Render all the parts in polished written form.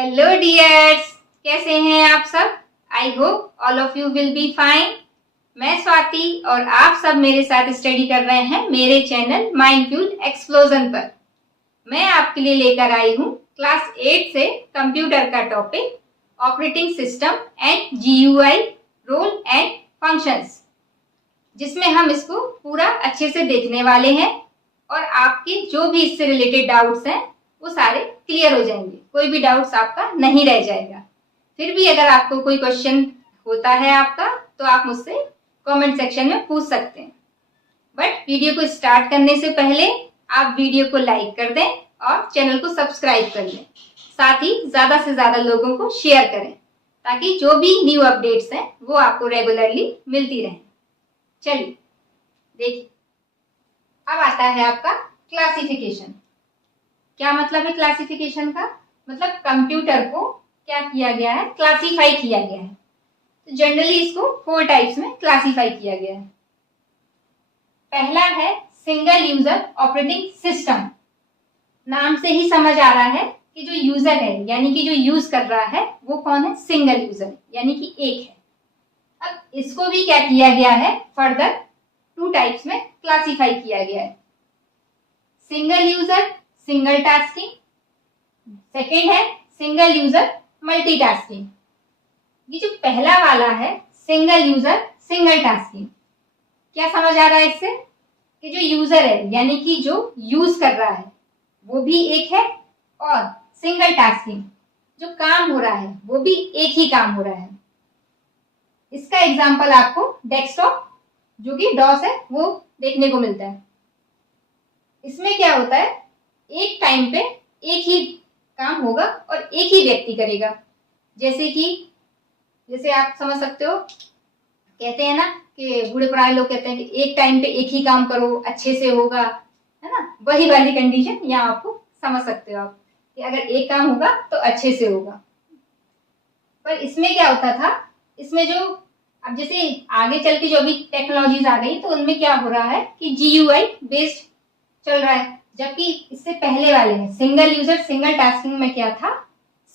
Hello dears, कैसे हैं आप सब? I hope all of you will be fine. मैं स्वाति और आप सब मेरे साथ स्टडी कर रहे हैं मेरे चैनल माइंडफ्यूल एक्सप्लोजन पर। मैं आपके लिए लेकर आई हूँ क्लास 8 से कंप्यूटर का topic operating system and GUI role and functions, जिसमें हम इसको पूरा अच्छे से देखने वाले हैं और आपके जो भी इससे रिलेटेड डाउट्स हैं वो सारे क्लियर हो जाएंगे। कोई भी डाउट्स आपका नहीं रह जाएगा। फिर भी अगर आपको कोई क्वेश्चन होता है आपका तो आप मुझसे कमेंट सेक्शन में पूछ सकते हैं। बट वीडियो को स्टार्ट करने से पहले आप वीडियो को लाइक कर दें और चैनल को सब्सक्राइब कर लें। साथ ही ज़्यादा से ज़्यादा लोगों को शेयर करें ताकि जो भी न्यू अपडेट्स हैं वो आपको रेगुलरली मिलती रहें। चलिए देखिए, अब आता है आपका क्लासिफिकेशन। क्या मतलब है क्लासिफिकेशन का? मतलब कंप्यूटर को क्या किया गया है, क्लासिफाई किया गया है। तो जनरली इसको 4 टाइप्स में क्लासिफाई किया गया है। पहला है सिंगल यूजर ऑपरेटिंग सिस्टम। नाम से ही समझ आ रहा है कि जो यूजर है यानी कि जो यूज कर रहा है वो कौन है? सिंगल यूजर, यानी कि एक है। अब इसको भी क्या किया गया है, फर्दर 2 टाइप्स में क्लासिफाई किया गया है। Single user single tasking, second है सिंगल यूजर मल्टीटास्किंग। ये जो पहला वाला है सिंगल यूजर सिंगल टास्किंग, क्या समझ आ रहा है इससे? कि जो यूजर है यानी कि जो यूज कर रहा है वो भी एक है और सिंगल टास्किंग जो काम हो रहा है वो भी एक ही काम हो रहा है। इसका एग्जांपल आपको डेस्कटॉप जो कि डॉस है वो देखने को मिलता है। इसमें क्या होता है, एक टाइम पे एक ही काम होगा और एक ही व्यक्ति करेगा। जैसे आप समझ सकते हो, कहते हैं ना कि बूढ़े पुराने लोग कहते हैं कि एक टाइम पे एक ही काम करो अच्छे से होगा, है ना। वही वाली कंडीशन यहाँ आपको समझ सकते हो आप कि अगर एक काम होगा तो अच्छे से होगा। पर इसमें क्या होता था, इसमें जो अब जैसे आगे चल के जो भी टेक्नोलॉजीज आ गई तो उनमें क्या हो रहा है कि जीयूआई बेस्ड चल रहा है, जबकि इससे पहले वाले में सिंगल यूजर सिंगल टास्किंग में क्या था,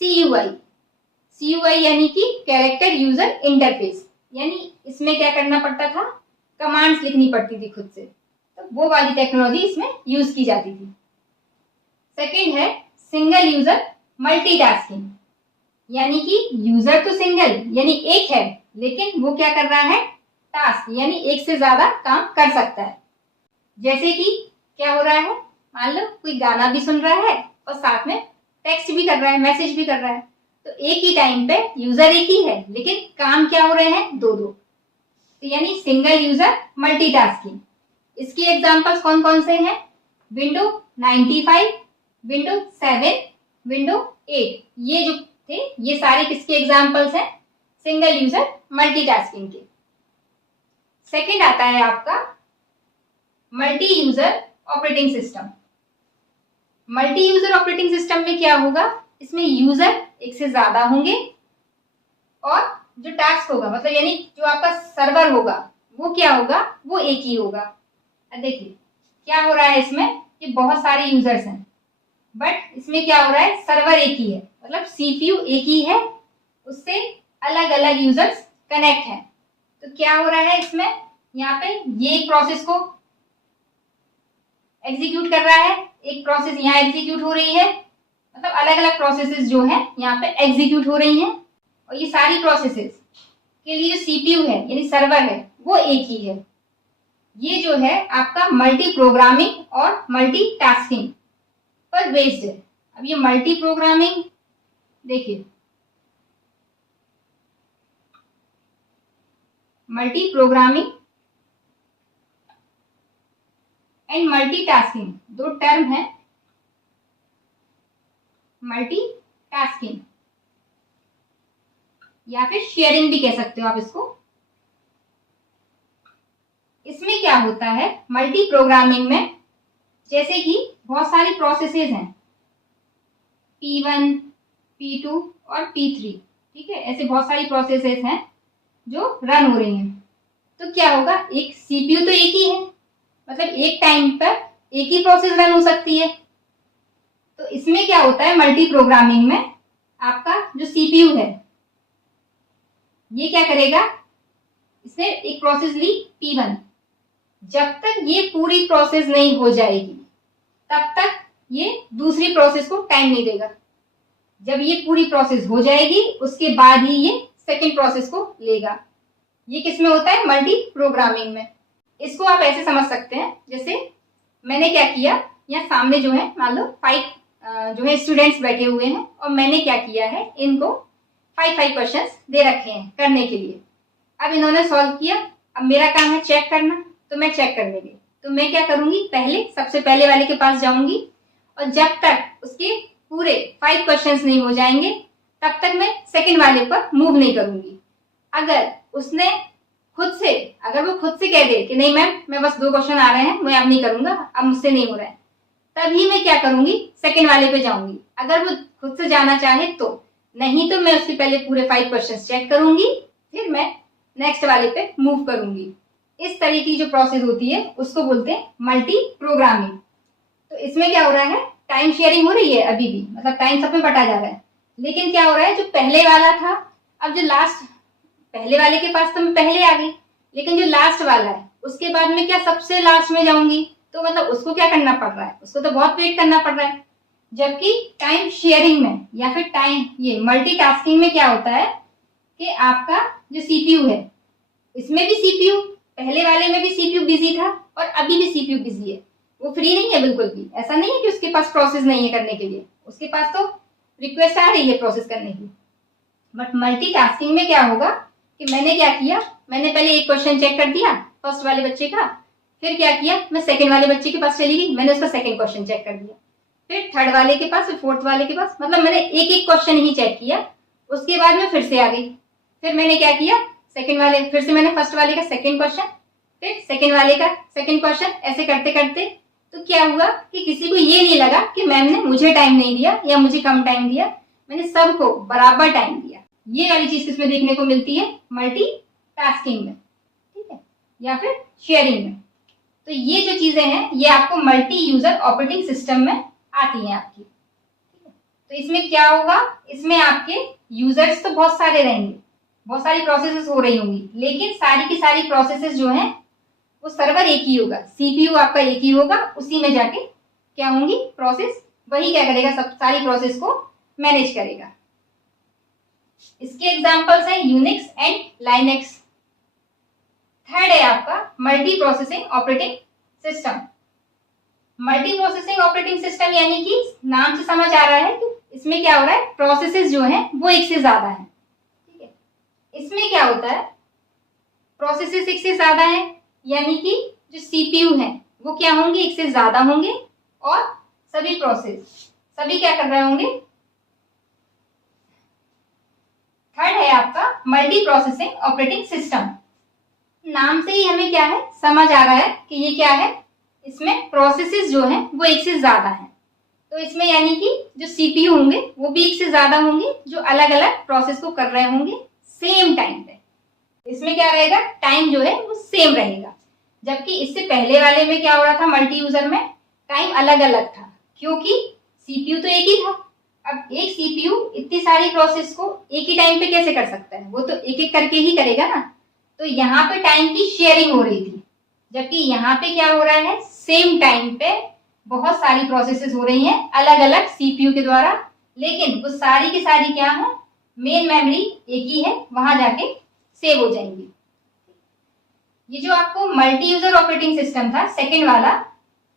सीयूआई यानी कि कैरेक्टर यूजर इंटरफेस। यानी इसमें क्या करना पड़ता था, कमांड्स लिखनी पड़ती थी खुद से, तो वो वाली टेक्नोलॉजी इसमें यूज की जाती थी। सेकंड है सिंगल यूजर मल्टीटास्किंग, यानी कि यूजर तो सिंगल यानी एक है लेकिन वो क्या कर रहा है, टास्क यानी एक से ज्यादा काम कर सकता है। जैसे कि क्या हो रहा है, मान लो कोई गाना भी सुन रहा है और साथ में टेक्स्ट भी कर रहा है, मैसेज भी कर रहा है, तो एक ही टाइम पे यूजर एक ही है लेकिन काम क्या हो रहे हैं, दो। तो यानी सिंगल यूजर मल्टीटास्किंग। इसकी एग्जांपल्स कौन कौन से हैं? विंडो 95, विंडो 7, विंडो 8, ये जो थे ये सारे किसके एग्जांपल्स हैं, सिंगल यूजर मल्टीटास्किंग के। सेकंड आता है आपका multi user operating system. Multi user operating system में क्या होगा, इसमें यूजर एक से ज्यादा होंगे और जो टास्क होगा मतलब यानी जो आपका सर्वर होगा वो क्या होगा, वो एक ही होगा। अब देखिए क्या हो रहा है इसमें कि बहुत सारे यूजर्स हैं बट इसमें क्या हो रहा है, सर्वर एक ही है, मतलब सीपीयू एक ही है, उससे अलग अलग यूजर्स कनेक्ट हैं। तो क्या हो रहा है इसमें, यहाँ पे ये एक प्रोसेस को एग्जीक्यूट कर रहा है, एक प्रोसेस यहाँ एग्जीक्यूट हो रही है, मतलब अलग अलग प्रोसेसेस जो है यहाँ पे एग्जीक्यूट हो रही हैं। और ये सारी प्रोसेसेस के लिए जो सीपीयू है यानी सर्वर है वो एक ही है। ये जो है आपका मल्टी प्रोग्रामिंग और मल्टी टास्किंग पर बेस्ड है। अब ये मल्टी प्रोग्रामिंग देखिए, मल्टी प्रोग्रामिंग एंड मल्टीटास्किंग दो टर्म है। मल्टीटास्किंग या फिर शेयरिंग भी कह सकते हो आप इसको। इसमें क्या होता है, मल्टी प्रोग्रामिंग में जैसे कि बहुत सारी प्रोसेसेस हैं, P1, P2 और P3, ठीक है, ऐसे बहुत सारी प्रोसेसेस हैं जो रन हो रही हैं। तो क्या होगा, एक सीपीयू तो एक ही है, मतलब एक टाइम पर एक ही प्रोसेस रन हो सकती है। तो इसमें क्या होता है, मल्टी प्रोग्रामिंग में आपका जो सीपीयू है ये क्या करेगा, इसने एक प्रोसेस ली P1। जब तक ये पूरी प्रोसेस नहीं हो जाएगी तब तक ये दूसरी प्रोसेस को टाइम नहीं देगा। जब ये पूरी प्रोसेस हो जाएगी उसके बाद ही ये सेकंड प्रोसेस को लेगा। ये किसमें होता है, मल्टी प्रोग्रामिंग में। इसको आप ऐसे समझ सकते हैं, जैसे मैंने क्या किया, यहाँ सामने जो है मान लो 5 जो है स्टूडेंट्स बैठे हुए हैं और मैंने क्या किया है, इनको 5 क्वेश्चंस दे रखे हैं करने के लिए। अब इन्होंने सॉल्व किया, अब मेरा काम है चेक करना, तो मैं चेक करने गई। तो मैं क्या करूंगी, पहले सबसे पहले वाले के पास जाऊंगी और जब तक उसके पूरे 5 क्वेश्चंस नहीं हो जाएंगे तब तक मैं सेकंड वाले पर मूव नहीं करूंगी। अगर उसने अगर वो खुद से कह दे कि नहीं मैम मैं बस 2 क्वेश्चन आ रहे हैं, मैं अब नहीं करूंगा, अब मुझसे नहीं हो रहा है, तभी मैं क्या करूंगी, सेकंड वाले पे जाऊंगी। अगर वो खुद से जाना चाहे तो, नहीं तो मैं उसके पहले पूरे 5 क्वेश्चन चेक करूंगी, फिर मैं नेक्स्ट वाले पे मूव करूंगी। इस तरह की जो प्रोसेस होती है उसको बोलते हैं मल्टी प्रोग्रामिंग। तो इसमें क्या हो रहा है, टाइम शेयरिंग हो रही है अभी भी, मतलब टाइम सब में बटा जा रहा है। लेकिन क्या हो रहा है, जो पहले वाला था, अब जो लास्ट, पहले वाले के पास तो मैं पहले आ गई, लेकिन जो लास्ट वाला है उसके बाद में क्या सबसे लास्ट में जाऊंगी, तो मतलब उसको क्या करना पड़ रहा है, उसको तो बहुत वेट करना पड़ रहा है। जबकि टाइम शेयरिंग में या फिर टाइम ये मल्टीटास्किंग में क्या होता है कि आपका जो सीपीयू है, इसमें भी सीपीयू, पहले वाले में भी सीपीयू बिजी था और अभी भी सीपीयू बिजी है, वो फ्री नहीं है बिल्कुल भी। ऐसा नहीं है कि उसके पास प्रोसेस नहीं है करने के लिए, उसके पास तो रिक्वेस्ट आ रही है प्रोसेस करने की। बट मल्टीटास्किंग में क्या होगा कि मैंने क्या किया, मैंने पहले एक क्वेश्चन चेक कर दिया फर्स्ट वाले बच्चे का, फिर क्या किया, मैं सेकंड वाले बच्चे के पास चली गई, मैंने उसका सेकंड क्वेश्चन चेक कर दिया, फिर थर्ड वाले के पास, फिर फोर्थ वाले के पास, मतलब मैंने एक एक क्वेश्चन ही चेक किया। उसके बाद में फिर से आ गई, फिर मैंने क्या किया, सेकंड वाले, फिर से मैंने फर्स्ट वाले का सेकंड क्वेश्चन, फिर सेकंड वाले का सेकंड क्वेश्चन, ऐसे करते करते तो क्या हुआ कि किसी को ये नहीं लगा कि मैम ने मुझे टाइम नहीं दिया या मुझे कम टाइम दिया, मैंने सबको बराबर टाइम दिया। ये वाली चीज किसमें देखने को मिलती है, मल्टीटास्किंग में, ठीक है, या फिर शेयरिंग में। तो ये जो चीजें हैं ये आपको मल्टी यूजर ऑपरेटिंग सिस्टम में आती हैं आपकी। तो इसमें क्या होगा, इसमें आपके यूजर्स तो बहुत सारे रहेंगे, बहुत सारी प्रोसेसेस हो रही होंगी, लेकिन सारी की सारी प्रोसेसेस जो हैं वो सर्वर एक ही होगा, सीपीयू आपका एक ही होगा, उसी में जाके क्या होंगी प्रोसेस, वही क्या करेगा, सब सारी प्रोसेस को मैनेज करेगा। इसके एग्जांपल्स हैं यूनिक्स एंड लाइनेक्स। थर्ड है आपका multi processing operating system. Multi processing operating system यानी कि नाम से समझ आ रहा है कि इसमें क्या हो रहा है, प्रोसेसेस जो हैं वो एक से ज्यादा है, ठीक है। इसमें क्या होता है, प्रोसेसेस एक से ज्यादा है यानी कि जो सीपीयू है वो क्या होंगे, एक से ज्यादा होंगे, और सभी प्रोसेस सभी क्या कर रहे होंगे। थर्ड है आपका मल्टी प्रोसेसिंग ऑपरेटिंग सिस्टम। नाम से ही हमें क्या है समझ आ रहा है कि ये क्या है, इसमें प्रोसेसेस जो हैं वो एक से ज्यादा है। तो इसमें यानी कि जो सीपीयू होंगे वो भी एक से ज्यादा होंगे, जो अलग अलग प्रोसेस को कर रहे होंगे सेम टाइम पे। इसमें क्या रहेगा, टाइम जो है वो सेम रहेगा। जबकि इससे पहले वाले में क्या हो रहा था, मल्टी यूजर में टाइम अलग अलग था, क्योंकि सीपीयू तो एक ही था। अब एक सीपीयू इतनी सारी प्रोसेस को एक ही टाइम पे कैसे कर सकता है, वो तो एक एक करके ही करेगा ना। तो यहाँ पे टाइम की शेयरिंग हो रही थी, जबकि यहाँ पे क्या हो रहा है, सेम टाइम पे बहुत सारी प्रोसेसेस हो रही हैं अलग अलग सीपीयू के द्वारा, लेकिन वो सारी की सारी क्या है, मेन मेमोरी एक ही है, वहां जाके सेव हो जाएंगी। ये जो आपको मल्टी यूजर ऑपरेटिंग सिस्टम था सेकंड वाला,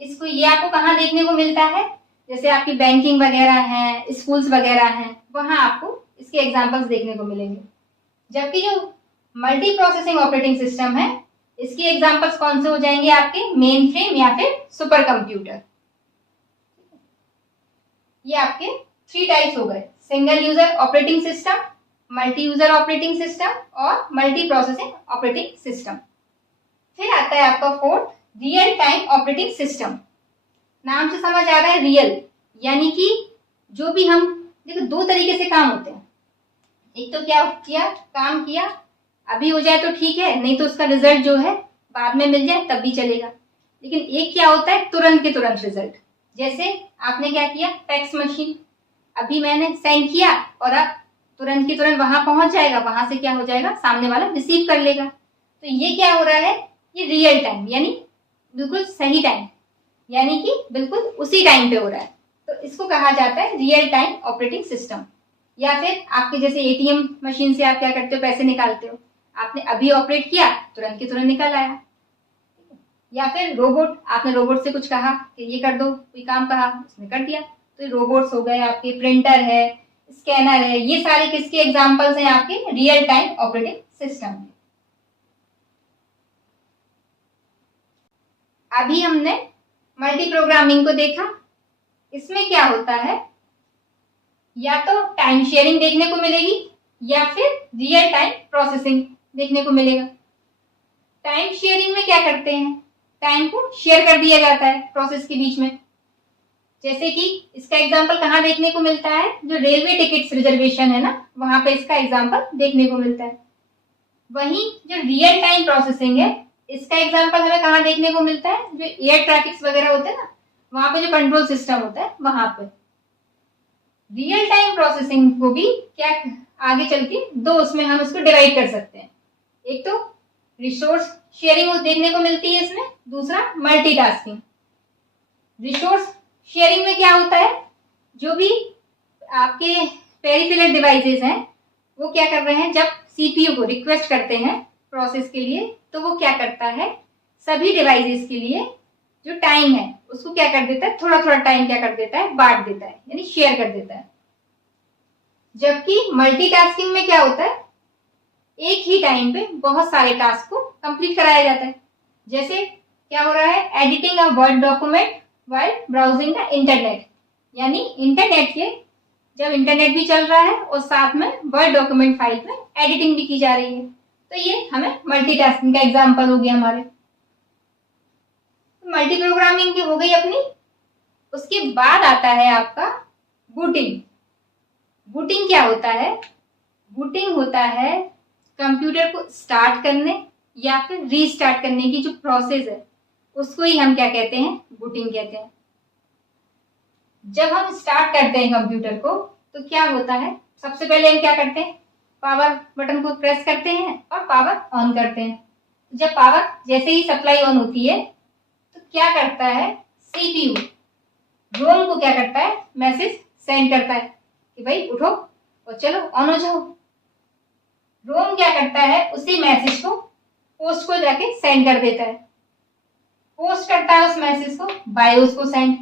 इसको ये आपको कहाँ देखने को मिलता है, जैसे आपकी बैंकिंग वगैरह है, स्कूल्स वगैरह हैं, वहां आपको इसके एग्जांपल्स देखने को मिलेंगे। जबकि जो मल्टी प्रोसेसिंग ऑपरेटिंग सिस्टम है, इसके एग्जांपल्स कौन से हो जाएंगे आपके, मेन फ्रेम या फिर सुपर कंप्यूटर। ये आपके 3 टाइप्स हो गए, single user operating system, multi user operating system और मल्टी प्रोसेसिंग ऑपरेटिंग सिस्टम। फिर आता है आपका fourth, real time operating system. नाम से समझ आ रहा है रियल, यानी कि जो भी हम देखो 2 तरीके से काम होते हैं। एक तो क्या किया, काम किया, अभी हो जाए तो ठीक है, नहीं तो उसका रिजल्ट जो है बाद में मिल जाए तब भी चलेगा। लेकिन एक क्या होता है, तुरंत के तुरंत रिजल्ट। जैसे आपने क्या किया, फैक्स मशीन, अभी मैंने सेंड किया और अब तुरंत की तुरंत वहां पहुंच जाएगा, वहां से क्या हो जाएगा, सामने वाला रिसीव कर लेगा। तो ये क्या हो रहा है, ये रियल टाइम यानी बिल्कुल सही टाइम, यानी कि बिल्कुल उसी टाइम पे हो रहा है। तो इसको कहा जाता है रियल टाइम ऑपरेटिंग सिस्टम। या फिर आपके जैसे एटीएम मशीन से आप क्या करते हो, पैसे निकालते हो, आपने अभी ऑपरेट किया, तुरंत की तुरंत निकल आया। या फिर रोबोट, आपने रोबोट से कुछ कहा कि ये कर दो, कोई काम कहा, उसने कर दिया। तो रोबोट्स हो गए आपके, प्रिंटर है, स्कैनर है, ये सारे किसके एग्जांपल्स हैं आपके रियल टाइम ऑपरेटिंग सिस्टम के। अभी हमने मल्टी प्रोग्रामिंग को देखा। इसमें क्या होता है, या तो टाइम शेयरिंग देखने को मिलेगी या फिर रियल टाइम प्रोसेसिंग देखने को मिलेगा। टाइम शेयरिंग में क्या करते हैं, टाइम को शेयर कर दिया जाता है प्रोसेस के बीच में। जैसे कि इसका एग्जांपल कहाँ देखने को मिलता है, जो रेलवे टिकट्स रिजर्वेशन है ना, वहां पे इसका एग्जांपल देखने को मिलता है। वहीं जो रियल टाइम प्रोसेसिंग है, इसका एग्जांपल हमें कहाँ देखने को मिलता है, जो एयर ट्रैफिक वगैरह होते हैं ना, वहां पे जो कंट्रोल सिस्टम होता है वहां पे। रियल टाइम प्रोसेसिंग को भी क्या आगे चल के दो उसमें हम इसको डिवाइड कर सकते हैं। एक तो रिसोर्स शेयरिंग देखने को मिलती है इसमें, दूसरा मल्टीटास्किंग। रिसोर्स शेयरिंग में क्या होता है, जो भी आपके पेरिफेरल डिवाइसेस हैं वो क्या कर रहे हैं, जब सीपीयू को रिक्वेस्ट करते हैं प्रोसेस के लिए, तो वो क्या करता है, सभी डिवाइसेस के लिए जो टाइम है उसको क्या कर देता है, थोड़ा थोड़ा टाइम क्या कर देता है, बांट देता है, यानी शेयर कर देता है। जबकि मल्टीटास्किंग में क्या होता है, एक ही टाइम पे बहुत सारे टास्क को कंप्लीट कराया जाता है। जैसे क्या हो रहा है, editing a word document while browsing the internet, यानी इंटरनेट के जब इंटरनेट भी चल रहा है और साथ में वर्ड डॉक्यूमेंट फाइल में एडिटिंग भी की जा रही है, तो ये हमें मल्टीटास्किंग का एग्जांपल हो गया हमारे। मल्टी प्रोग्रामिंग की हो गई अपनी। उसके बाद आता है आपका बूटिंग। बूटिंग क्या होता है, बूटिंग होता है कंप्यूटर को स्टार्ट करने या फिर रीस्टार्ट करने की जो प्रोसेस है उसको ही हम क्या कहते हैं, बूटिंग कहते हैं। जब हम स्टार्ट करते हैं कंप्यूटर को तो क्या होता है, सबसे पहले हम क्या करते हैं, पावर बटन को प्रेस करते हैं और पावर ऑन करते हैं। जब पावर जैसे ही सप्लाई ऑन होती है तो क्या करता है, सीपीयू रोम को क्या करता है, मैसेज सेंड करता है कि भाई उठो और चलो ऑन हो जाओ। रोम क्या करता है, उसी मैसेज को पोस्ट को जाके सेंड कर देता है। पोस्ट करता है उस मैसेज को बायोस को सेंड,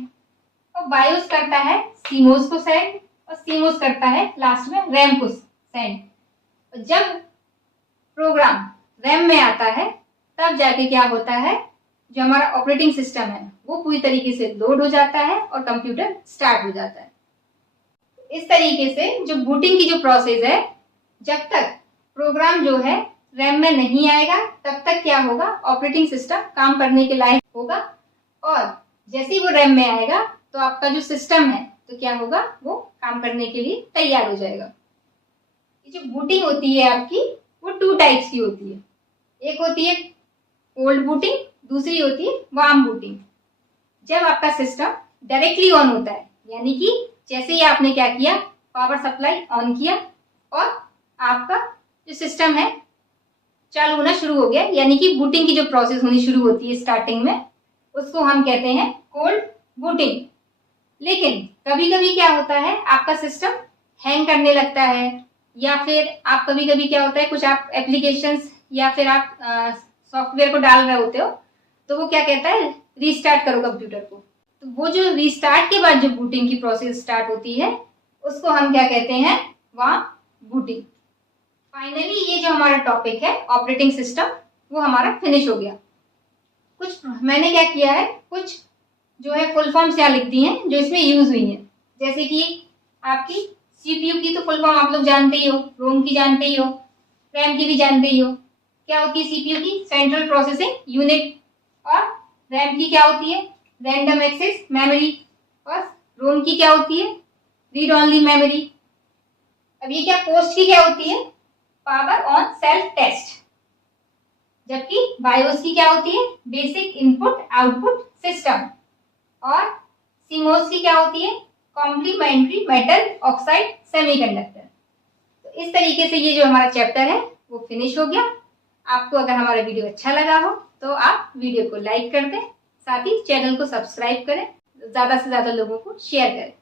और बायोस करता है सीमोस को सेंड, और सीमोस करता है लास्ट में रैम को सेंड। जब प्रोग्राम रैम में आता है तब जाके क्या होता है, जो हमारा ऑपरेटिंग सिस्टम है वो पूरी तरीके से लोड हो जाता है और कंप्यूटर स्टार्ट हो जाता है। इस तरीके से जो बूटिंग की जो प्रोसेस है, जब तक प्रोग्राम जो है रैम में नहीं आएगा तब तक क्या होगा, ऑपरेटिंग सिस्टम काम करने के लायक होगा, और जैसे ही वो रैम में आएगा तो आपका जो सिस्टम है तो क्या होगा, वो काम करने के लिए तैयार हो जाएगा। ये जो बूटिंग होती है आपकी वो टू टाइप्स की होती है। एक होती है कोल्ड बूटिंग, दूसरी होती है वार्म बूटिंग। जब आपका सिस्टम डायरेक्टली ऑन होता है, यानी कि जैसे ही आपने क्या किया, पावर सप्लाई ऑन किया और आपका जो सिस्टम है चालू होना शुरू हो गया, यानी कि बूटिंग की जो प्रोसेस होनी शुरू होती है स्टार्टिंग में, उसको हम कहते हैं कोल्ड बूटिंग। लेकिन कभी कभी क्या होता है, आपका सिस्टम हैंग करने लगता है, या फिर आप कभी कभी क्या होता है, कुछ आप एप्लीकेशंस या फिर आप सॉफ्टवेयर को डाल रहे होते हो तो वो क्या कहता है, रीस्टार्ट करो कंप्यूटर को। तो वो जो रीस्टार्ट के बाद जो बूटिंग की प्रोसेस स्टार्ट होती है उसको हम क्या कहते हैं, वार्म बूटिंग। फाइनली ये जो हमारा टॉपिक है ऑपरेटिंग सिस्टम, वो हमारा फिनिश हो गया। कुछ मैंने क्या किया है, कुछ जो है फुल फॉर्म्स यहाँ लिख दी हैं जो इसमें यूज हुई है। जैसे कि आपकी सीपीयू की तो फुल फॉर्म आप लोग जानते ही हो, रोम की जानते ही हो, रैम की भी जानते ही हो। क्या होती है सीपीयू की, सेंट्रल प्रोसेसिंग यूनिट, और रैम की क्या होती है, रैंडम एक्सेस मेमोरी, और रोम की क्या होती है, रीड ओनली मेमोरी। अब ये क्या, पोस्ट की क्या होती है, पावर ऑन सेल्फ टेस्ट। जबकि बायोस की क्या होती है, बेसिक इनपुट आउटपुट सिस्टम, और सीमोस की क्या होती है, कॉम्प्लीमेंट्री मेटल ऑक्साइड सेमीकंडक्टर। तो इस तरीके से ये जो हमारा चैप्टर है वो फिनिश हो गया। आपको अगर हमारा वीडियो अच्छा लगा हो तो आप वीडियो को लाइक कर दें, साथ ही चैनल को सब्सक्राइब करें, ज्यादा से ज्यादा लोगों को शेयर करें।